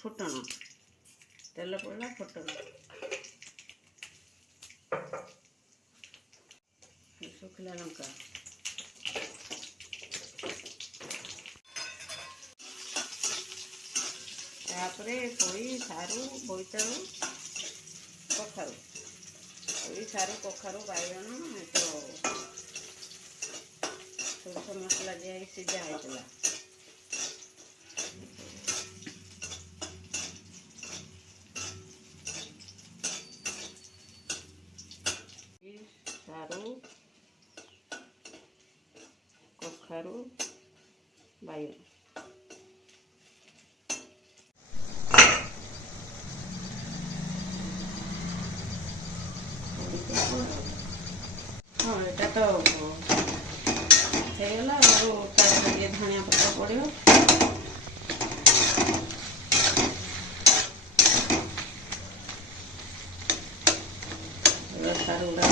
फुटण तेल पड़ा फुटण शुखला लंका तापरे पोई सारू बोईतालु कखारू पोई सारू कखारू बाइगण तो सोरष मसला दिया सीझा होता सारू कखारू बाइगण हाँ यहाँ तो होगला ये धनिया पत्र पड़ो सारू गुड़ा